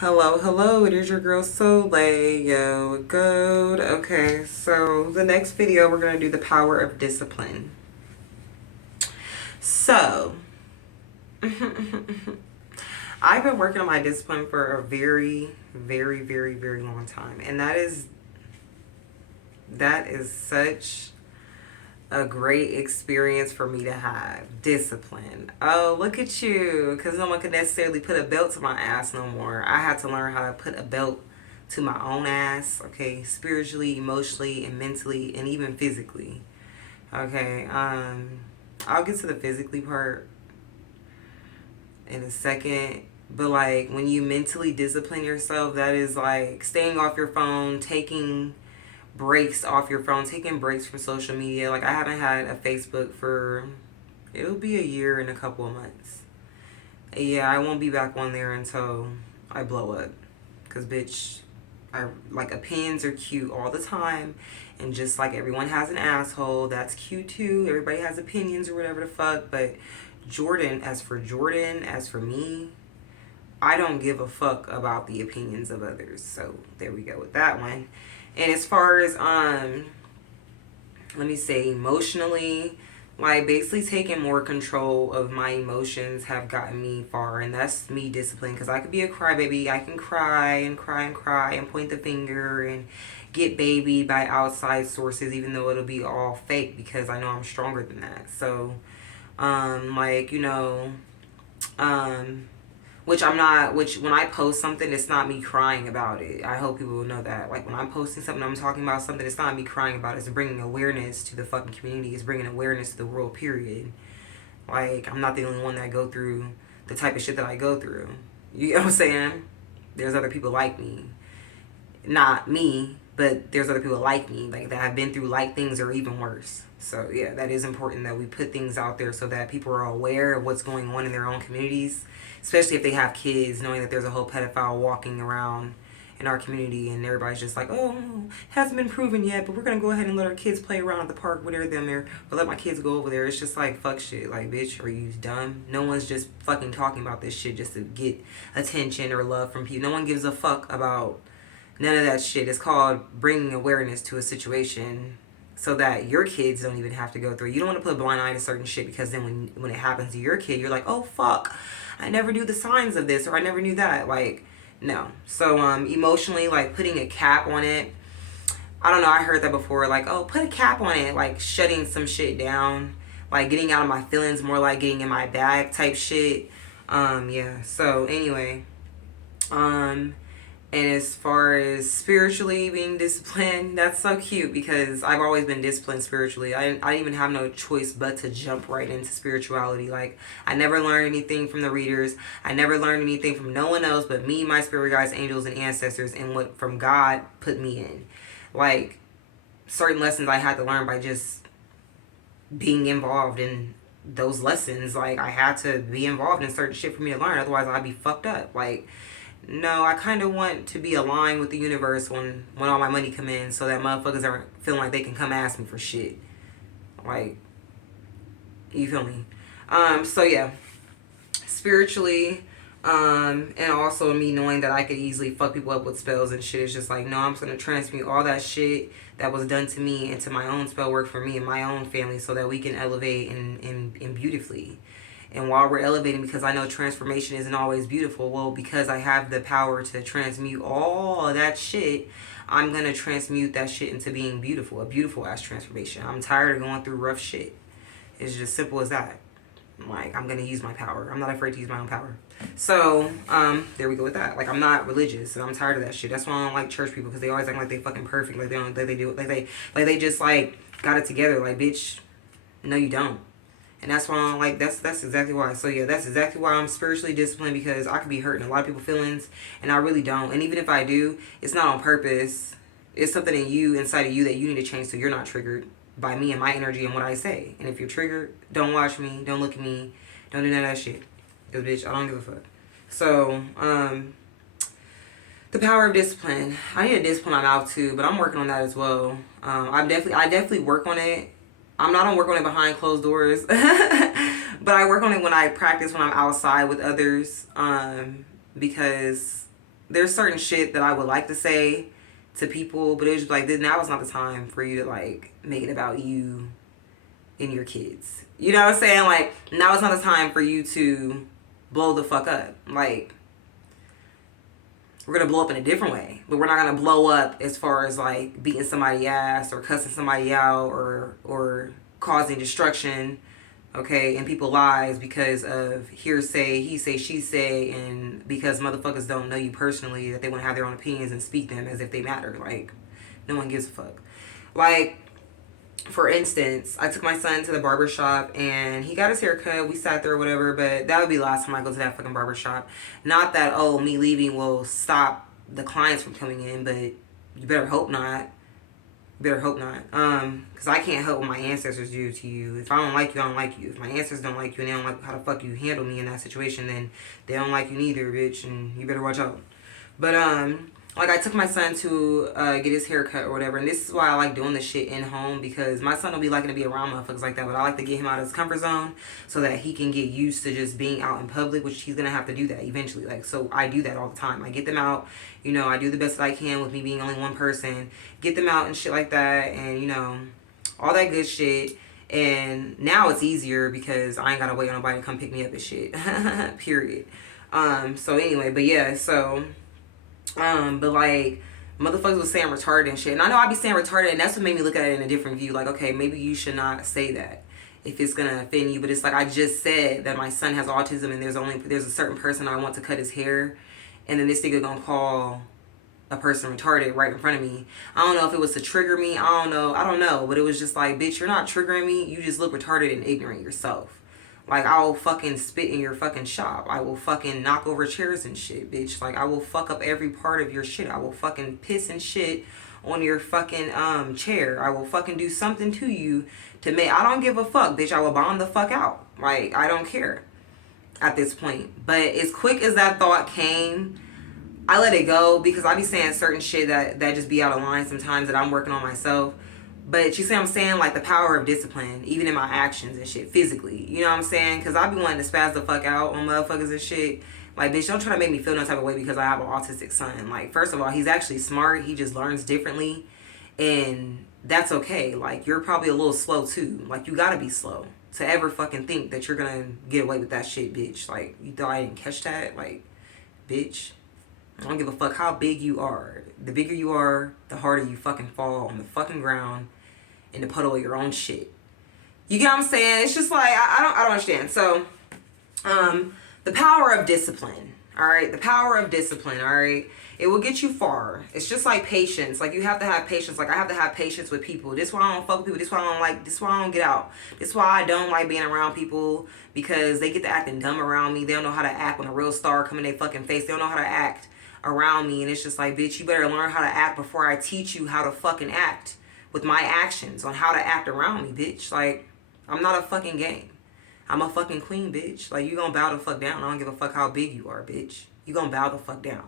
Hello, hello, it is your girl Soleil, yo, good. Okay, so the next video we're gonna do the power of discipline. So, I've been working on my discipline for a very, very, very, very long time, and that is such a great experience for me to have. Discipline. Oh, look at you, because no one could necessarily put a belt to my ass no more. I had to learn how to put a belt to my own ass, okay, spiritually, emotionally, and mentally, and even physically. Okay, I'll get to the physically part in a second. But like when you mentally discipline yourself, that is like staying off your phone, taking breaks off your phone, taking breaks from social media. Like I haven't had a Facebook for it'll be a year and a couple of months. Yeah, I won't be back on there until I blow up. Cause bitch, I like opinions are cute all the time, and just like everyone has an asshole, that's cute too. Everybody has opinions or whatever the fuck. But Jordan, as for me, I don't give a fuck about the opinions of others. So there we go with that one. And as far as let me say emotionally, like basically taking more control of my emotions have gotten me far, and that's me disciplined because I could be a crybaby. I can cry and cry and cry and point the finger and get babied by outside sources, even though it'll be all fake because I know I'm stronger than that. So like um which I'm not, which when I post something, it's not me crying about it. I hope people will know that. Like when I'm posting something, I'm talking about something, it's not me crying about it. It's bringing awareness to the fucking community. It's bringing awareness to the world, period. Like I'm not the only one that go through the type of shit that I go through. You know what I'm saying? There's other people like me. Not me, but there's other people like me, like that have been through like things or even worse. So yeah, that is important that we put things out there so that people are aware of what's going on in their own communities, especially if they have kids, knowing that there's a whole pedophile walking around in our community and everybody's just like, oh, hasn't been proven yet, but we're gonna go ahead and let our kids play around at the park whatever them there, or let my kids go over there. It's just like fuck shit. Like bitch, are you dumb? No one's just fucking talking about this shit just to get attention or love from people. No one gives a fuck about none of that shit. It's called bringing awareness to a situation so that your kids don't even have to go through. You don't want to put a blind eye to certain shit because then when it happens to your kid, you're like, oh fuck, I never knew the signs of this or I never knew that. Like, no. So emotionally, like putting a cap on it. I don't know. I heard that before. Like, oh, put a cap on it. Like shutting some shit down. Like getting out of my feelings, more like getting in my bag type shit. Yeah. So anyway, um, and as far as spiritually being disciplined, that's so cute because I've always been disciplined spiritually. I didn't even have no choice but to jump right into spirituality. Like, I never learned anything from the readers. I never learned anything from no one else but me, my spirit guides, angels, and ancestors, and what from God put me in. Like, certain lessons I had to learn by just being involved in those lessons. Like, I had to be involved in certain shit for me to learn. Otherwise, I'd be fucked up. Like, no, I kind of want to be aligned with the universe when all my money come in, so that motherfuckers aren't feeling like they can come ask me for shit. Like, you feel me? So yeah, spiritually, and also me knowing that I could easily fuck people up with spells and shit. It's just like, no, I'm just gonna transmute all that shit that was done to me into my own spell work for me and my own family, so that we can elevate and beautifully. And while we're elevating, because I know transformation isn't always beautiful, well, because I have the power to transmute all of that shit, I'm gonna transmute that shit into being beautiful, a beautiful ass transformation. I'm tired of going through rough shit. It's just simple as that. Like, I'm gonna use my power. I'm not afraid to use my own power. So, there we go with that. Like, I'm not religious, and I'm tired of that shit. That's why I don't like church people, because they always act like they fucking perfect, like they don't, like they do, like they just like got it together. Like, bitch, no, you don't. And that's why I'm like, that's exactly why. So yeah, that's exactly why I'm spiritually disciplined, because I could be hurting a lot of people's feelings and I really don't. And even if I do, it's not on purpose. It's something in you, inside of you, that you need to change so you're not triggered by me and my energy and what I say. And if you're triggered, don't watch me, don't look at me, don't do none of that shit. Cause bitch, I don't give a fuck. So, the power of discipline. I need to discipline my mouth too, but I'm working on that as well. I definitely work on it. I'm not on work on it behind closed doors, but I work on it when I practice when I'm outside with others. Because there's certain shit that I would like to say to people, but it's just like, now is not the time for you to like make it about you and your kids. You know what I'm saying? Like, now is not the time for you to blow the fuck up. Like, we're gonna blow up in a different way, but we're not gonna blow up as far as like beating somebody ass or cussing somebody out or causing destruction, okay, in people's lives because of hearsay, he say, she say, and because motherfuckers don't know you personally, that they want to have their own opinions and speak them as if they matter. Like, no one gives a fuck. Like, for instance, I took my son to the barber shop and he got his hair cut. We sat there or whatever, but that would be the last time I go to that fucking barber shop. Not that, oh, me leaving will stop the clients from coming in, but you better hope not. You better hope not. Because I can't help what my ancestors do to you. If I don't like you, I don't like you. If my ancestors don't like you and they don't like how the fuck you handle me in that situation, then they don't like you neither, bitch, and you better watch out. But, like, I took my son to get his hair cut or whatever, and this is why I like doing this shit in home, because my son will be liking to be around motherfuckers like that, but I like to get him out of his comfort zone so that he can get used to just being out in public, which he's gonna have to do that eventually. Like, so I do that all the time. I get them out, you know, I do the best that I can with me being only one person, get them out and shit like that, and, you know, all that good shit. And now it's easier because I ain't gotta wait on nobody to come pick me up and shit. Period. So anyway, but yeah, so but like, motherfuckers was saying retarded and shit. And I know I be saying retarded, and that's what made me look at it in a different view. Like, okay, maybe you should not say that if it's gonna offend you. But it's like, I just said that my son has autism and there's a certain person I want to cut his hair, and then this nigga gonna call a person retarded right in front of me. I don't know if it was to trigger me. I don't know. But it was just like, bitch, you're not triggering me. You just look retarded and ignorant yourself. Like, I will fucking spit in your fucking shop. I will fucking knock over chairs and shit, bitch. Like, I will fuck up every part of your shit. I will fucking piss and shit on your fucking chair. I will fucking do something to you to make... I don't give a fuck, bitch. I will bomb the fuck out. Like, I don't care at this point. But as quick as that thought came, I let it go, because I be saying certain shit that just be out of line sometimes that I'm working on myself. But you see what I'm saying? Like, the power of discipline, even in my actions and shit, physically. You know what I'm saying? Because I be wanting to spaz the fuck out on motherfuckers and shit. Like, bitch, don't try to make me feel no type of way because I have an autistic son. Like, first of all, he's actually smart. He just learns differently. And that's okay. Like, you're probably a little slow, too. Like, you gotta be slow to ever fucking think that you're gonna get away with that shit, bitch. Like, you thought I didn't catch that? Like, bitch. I don't give a fuck how big you are. The bigger you are, the harder you fucking fall on the fucking ground in the puddle of your own shit. You get what I'm saying? It's just like, I don't understand. So, the power of discipline, all right? The power of discipline, all right? It will get you far. It's just like patience. Like, you have to have patience. Like, I have to have patience with people. This is why I don't fuck with people. This is why I don't like, this is why I don't get out. This is why I don't like being around people, because they get to acting dumb around me. They don't know how to act when a real star come in their fucking face. They don't know how to act around me. And it's just like, bitch, you better learn how to act before I teach you how to fucking act with my actions on how to act around me, bitch. Like, I'm not a fucking game. I'm a fucking queen, bitch. Like, you gonna bow the fuck down. I don't give a fuck how big you are, bitch. You gonna bow the fuck down.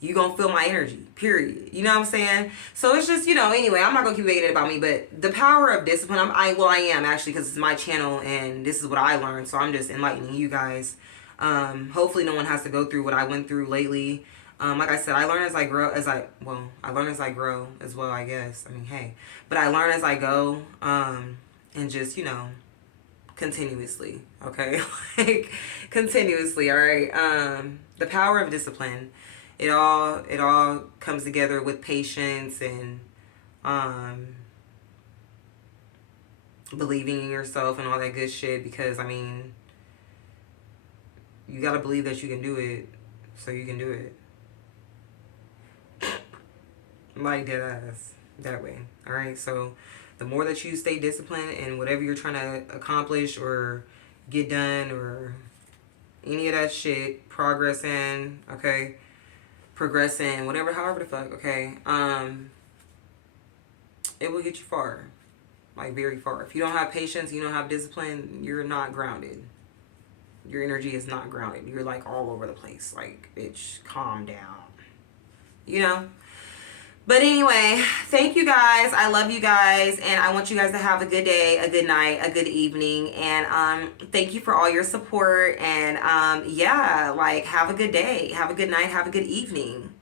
You gonna feel my energy, period. You know what I'm saying? So it's just, you know, anyway, I'm not gonna keep making it about me, but the power of discipline, I am actually, because it's my channel and this is what I learned, so I'm just enlightening you guys. Hopefully no one has to go through what I went through lately. Like I said, I learn as I grow, I learn as I grow as well, I guess. I mean, hey. But I learn as I go, and just, you know, continuously, okay? Like, continuously, all right? The power of discipline. It all comes together with patience and, believing in yourself and all that good shit, because, I mean, you gotta believe that you can do it, so you can do it. Like, dead ass. That way. Alright, so the more that you stay disciplined in whatever you're trying to accomplish or get done or any of that shit, progressing, okay? Progressing, whatever, however the fuck, okay? It will get you far. Like, very far. If you don't have patience, you don't have discipline, you're not grounded. Your energy is not grounded. You're, like, all over the place. Like, bitch, calm down. You know? But anyway, thank you guys. I love you guys, and I want you guys to have a good day, a good night, a good evening, and thank you for all your support. And yeah, like have a good day, have a good night, have a good evening.